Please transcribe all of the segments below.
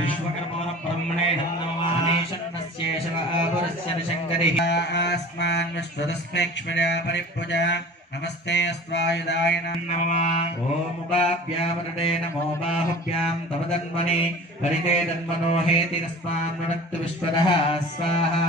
विश्वकर्मा ब्रह्मणे नमः अनेशन्नस्य शिवापुरस्य शङ्करिः अस्मान् विश्वतस्मेक्ष्मया परिपूजा नमस्ते अस्त्वायुधाय नमः ओम उपाभ्यामृते नमो बाहुभ्यां तव तन्मने हरिते तन्मनो हेतिरस्मान् वनक्तु विश्वतः स्वाहा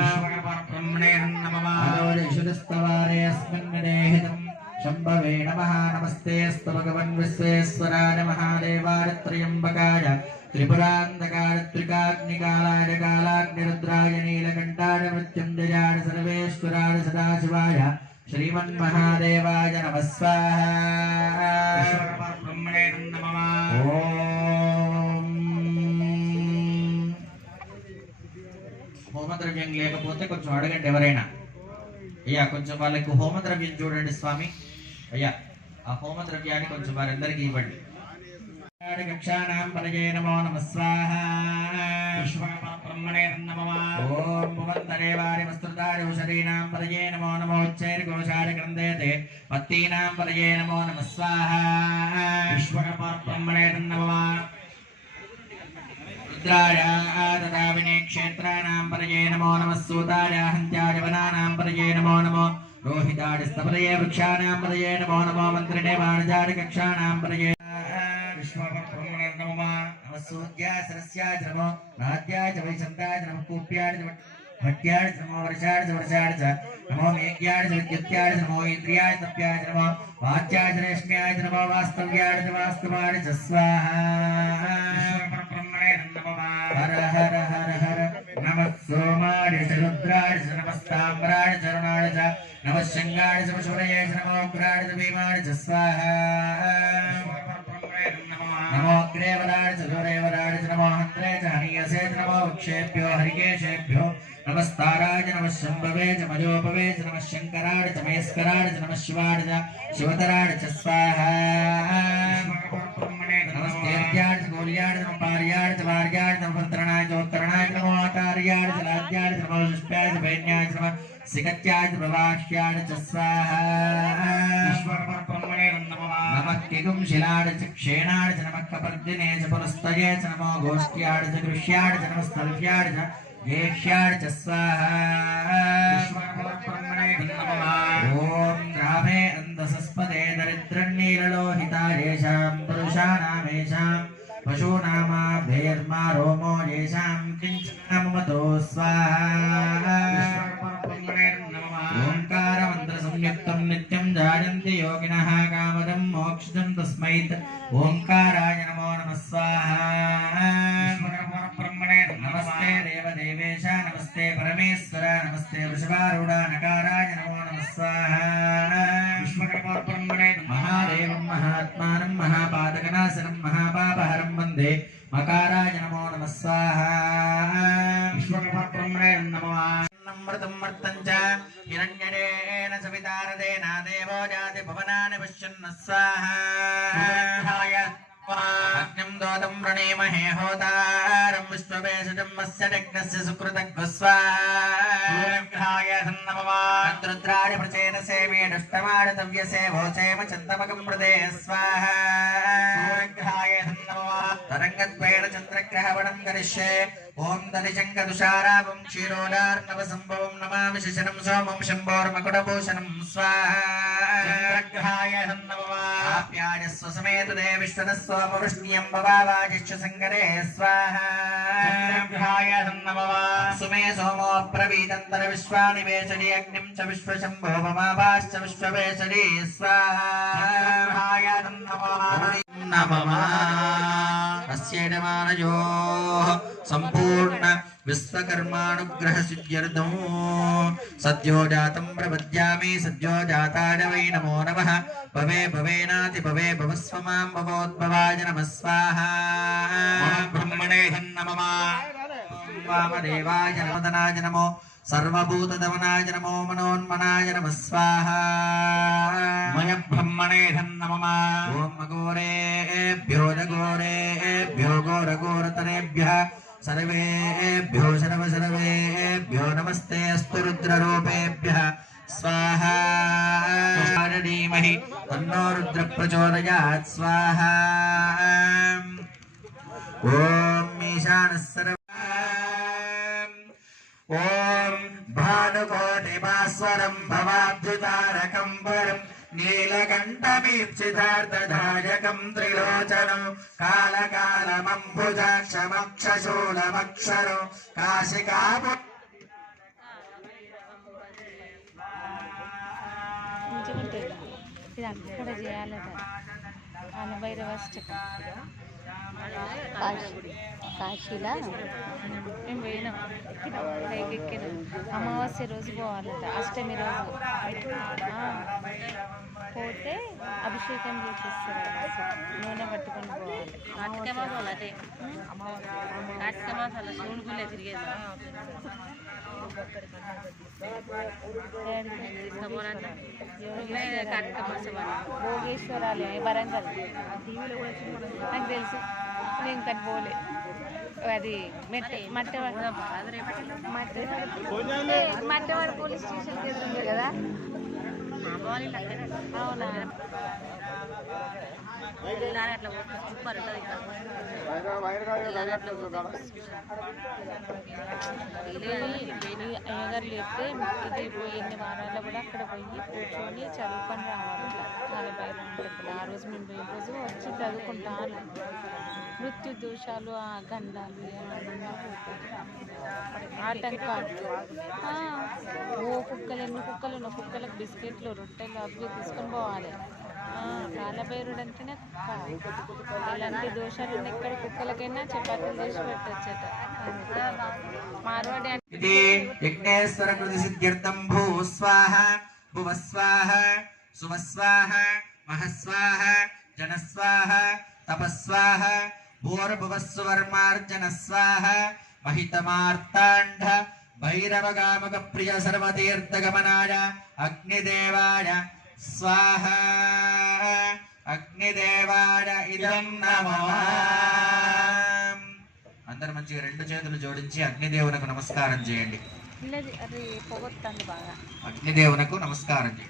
विश्वकर्मा ब्रह्मणे नमः अदोषुस्तवारे अस्मिन् विदेहितम् शंभवे नमः नमस्ते अस्तु भगवन् विश्वेश्वराय महादेवाय त्र्यंबकाय त्रिपुरांधकाय त्रिकाग्निकालाय कालाग्निरुद्राय नीलकंठाय मृत्युंजयाय सर्वेश्वराय सदाशिवाय श्रीमन्महादेवाय नमः स्वाहा ब्रह्मणे नमः ओम హోమద్రవ్యం లేకపోతే కొంచెం అడగండి ఎవరైనా అయ్యా కొంచెం వాళ్ళకి హోమద్రవ్యం చూడండి స్వామి అయ్యా ఆ హోమద్రవ్యాన్ని కొంచెం వారందరికీ ఇవ్వండి కక్షానాం పరజే నమో నమః స్వాహా విశ్వకర్మ బ్రహ్మణే నమః ఓం భవంతరే వారి వస్త్రధారి ఉషరీణాం పరజే నమో నమః ఉచ్చైర్ఘోషాయ గ్రంథేతే పత్తీనాం పరజే నమో నమః స్వాహా విశ్వకర్మ బ్రహ్మణే నమః रुद्राय ददाविने क्षेत्राणां परये नमो नमः सूताय हन्त्याय वनानां परये नमो नमः रोहिताय स्तपरये वृक्षाणां परये नमो नमः मन्त्रिणे वाणिजाय कक्षाणां परये विश्वकर्मणे नमः नमः सूर्याय सरस्याय नमः नाद्याय च वैशन्ताय नमः कूप्याय च भट्याय नमो वर्षाय च नमो मेघ्याय च विद्युत्याय नमो इन्द्रियाय तप्याय नमो वाच्याय च रेश्म्याय नमो वास्तव्याय च वास्तवाय च स्वाहा हर हर हर हर नमः सोमाय च रुद्राय च नमस्ताम्राय च अरुणाय च नमः शंगाय च सूर्याय च नमो उग्राय च भीमाय च स्वाहा नमो अग्रेवराय च जोरेवराय च नमो हन्त्रे च हनीयसे च नमो वृक्षेभ्यो हरिकेशेभ्यो नमस्ताराय च नमः शम्भवे च मयोपवे च नमः शंकराय च महेश्वराय च नमः शिवाय च शिवतराय च स्वाहा नमस्तेर्याय च गौर्याय च पार्याय च वार्याय च भद्रणाय च उत्तरणाय च नमो आचार्याय च राज्याय च नमो पुष्प्याय च वैन्याय च नमः सिकत्याय च प्रवाह्याय च स्वाहा नमः किगुं शिलाय च क्षेणाय च नमः कपर्दिने च पुरस्तये च नमो गोष्ठ्याय च गृह्याय च नमः स्थल्भ्याय च गेह्याय च स्वाहा ओम ग्रामे अंधसस्पदे दरिद्रन्नीललोहिताय येषां पुरुषाणामेषां पशूनामाभेर्मा रोमो येषां किञ्चिन्नामतो स्वाहा ओंकारमन्त्रसंयुक्तं नित्यं जायन्ति योगिनः कामदं मोक्षदं तस्मै ओंकाराय नमो नमः स्वाहा नमस्ते देवदेवेश नमस्ते परमेश्वर नमस्ते वृषभारूढ नकाराय नमो नमः स्वाहा विश्वकर्मा ब्रह्मणे महादेवं महात्मानं महापातकनाशनं महापापहरं वन्दे मकाराय नमो नमः स्वाहा विश्वकर्मा ब्रह्मणे नमः अमृतं मर्तं च हिरण्यरेण सवितारदेन देवो जाति भवनानि पश्यन्न स्वाहा अग्निं दोतं वृणीमहे होतारं विश्ववेशजं मस्य यज्ञस्य सुकृतज्ञ स्वाहाय नमः रुद्राय प्रचेन सेवे दुष्टमाडतव्यसे भोचेम चन्दमकं मृदे स्वाहा नमः तरङ्गद्वयेन चन्द्रग्रहवणं करिष्ये ओम दलिशङ्कतुषारावं क्षीरोदार्णवसम्भवं नमामि शिशिरं सोमं शम्भोर्मकुटभूषणं स्वाहा नमः आप्यायस्व समेत देविश्वतस्वपवृष्ण्यं भवावाजिश्च सङ्गरे स्वाहा नमः सुमे सोमो प्रवीदन्तर विश्वानि वेशनि अग्निं च विश्वशम्भो ममावाश्च विश्ववेशनि स्वाहा नमः अस्येदमानयोः संपूर्ण विश्वकर्मानुग्रह सिद्ध्यर्थं सद्यो जातं प्रपद्यामि सद्यो जाताय वै नमो नमः भवे भवेनाति भवे भवस्व मां भवोद्भवाय नमः स्वाहा ब्रह्मणे नमः वामदेवाय नमोदनाय नमो सर्वभूतदमनाय नमो मनोन्मनाय नमः स्वाहा मय ब्रह्मणे नमः ओम घोरेभ्यो घोरेभ्यो घोरघोरतरेभ्यः सर्वेभ्यो सर्वेभ्यो नमस्ते अस्तु रुद्ररूपेभ्यः स्वाहा धीमहि तन्नो रुद्र प्रचोदयात् स्वाहा ओम ఈశానः సర్వ ఓం భానుకోటిభాస్వరం భవాబ్ధితారకం వరం నీలకంఠమీప్సితార్థదాయకం త్రిలోచనం కాళకాలమంబుజాక్షమక్షశూలమక్షరం కాశికాపు ఇది అక్కడ చేయాలట భైరవాష్టకం కాశీలా మేము పోయినాం పైకి ఎక్కినాం అమావాస్య రోజు పోవాలట అష్టమి రోజు పోతే అభిషేకం చేపిస్తారు నూనె పట్టుకొని పోవాలి భోగేశ్వరాలు వరంగల్ నాకు తెలుసు నేను కానీ పోలే అది మట్టవాడ పోలీస్ స్టేషన్కి ఎదురుంది కదా అవునా అట్లా సూపర్ ఉంటుంది అయ్యగారు లేస్తే ఇది పోయి ఎన్ని వారాల్లో కూడా అక్కడ పోయి కూర్చొని చదువుకొని రావాలి టెంపుల్ ఆ రోజు మేము పోయిన రోజు వచ్చి చదువుకుంటాను మృత్యు దోషాలు ఆ గండాలు ఆటంకాలు ఓ కుక్కలు ఎన్ని కుక్కలు ఉన్న కుక్కలకు బిస్కెట్లు రొట్టెలు అవి తీసుకొని పోవాలి కాలభైరుడు అంటేనే కుక్క ఎలాంటి దోషాలు ఉన్న ఎక్కడ కుక్కలకైనా చపాతీలు చేసి పెట్టచ్చట మార్వాడి అంటే యజ్ఞేశ్వర కృతి సిద్ధ్యర్థం భూ స్వాహ భువ స్వాహ శువ స్వాహ మహస్వాహ జనస్వాహ తపస్వాహ భూర్భువస్సువర్మార్జన స్వాహ మహితమార్తాండ భైరవగామక ప్రియ సర్వతీర్థగమనాయ అగ్నిదేవాయ స్వాహ అగ్నిదేవాయ ఇదం నమః. అందరు మంచిగా రెండు చేతులు జోడించి అగ్నిదేవునకు నమస్కారం చేయండి. అగ్నిదేవునకు నమస్కారం చేయండి.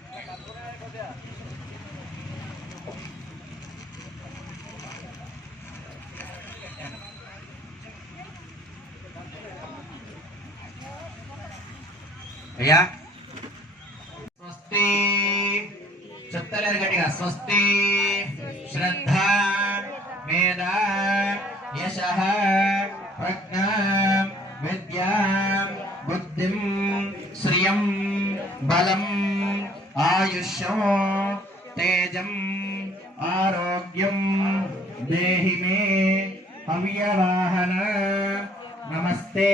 అయ్యా స్వస్తి చెప్తలేరు గట్టిగా. స్వస్తి శ్రద్ధ మేధ యశః ప్రజ్ఞా విద్యా బుద్ధిం శ్రియం బలం ఆయుష్యం తేజం ఆరోగ్యం దేహి మే హవ్యవాహన. నమస్తే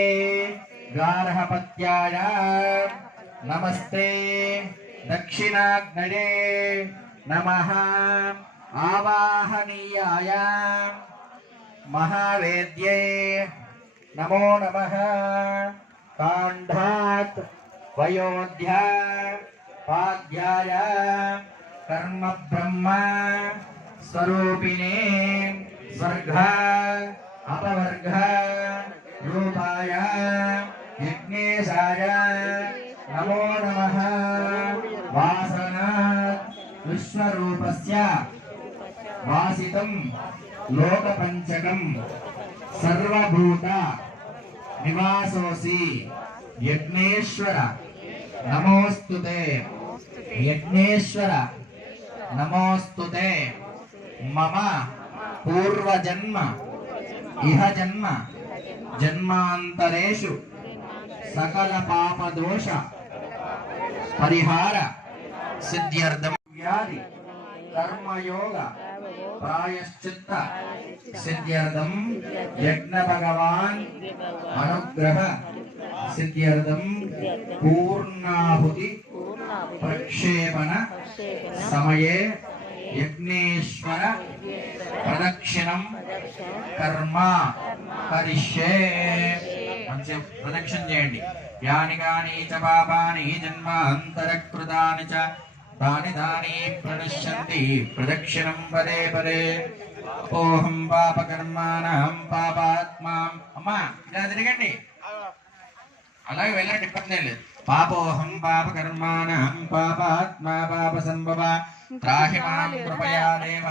గార్హపత్యాయ నమస్తే దక్షిణాగ్నయే నమః ఆవాహనీయాయ మహావేద్యే నమో నమః. కాంఢాత్ వయోధ్యా పాధ్యాయ కర్మ బ్రహ్మ స్వరూపిణే స్వర్గ అపవర్గ రూపాయ యజ్ఞేశాయ నమో నమః. వాసనాత్ విశ్వరూపస్య వాసితం లోకపంచకం సర్వభూత నివాసోసి యజ్ఞేశ్వర నమోస్తుతే. యజ్ఞేశ్వర నమోస్తుతే. మమ పూర్వజన్మ ఇహ జన్మ జన్మాంతరేషు సకల పాపదోష పరిహార సిద్ధ్యర్థం వ్యాధి కర్మయోగ ప్రాయశ్చిత్త సిద్ధ్యర్థం యజ్ఞ భగవాన్ అనుగ్రహ సిద్ధ్యర్థం పూర్ణాహుతి ప్రక్షేపణ సమయే యజ్ఞేశ్వర ప్రదక్షిణం కర్మ కరిష్యే. మంచి ప్రదక్షిణ చేయండి. యాని కాని చ పాపాని జన్మాంతరకృతాని చ తాని తాని ప్రణశ్యంతి ప్రదక్షిణం పదే పదే. అపోహం పాపకర్మాణం పాపాత్మాం. అమ్మా ఇలా తిరగండి, అలాగే వెళ్ళండి, ఇబ్బంది లేదు. పాపోహం పాపకర్మాణం పాపాత్మా పాప సంభవ త్రాహి మాం కృపయా దేవ.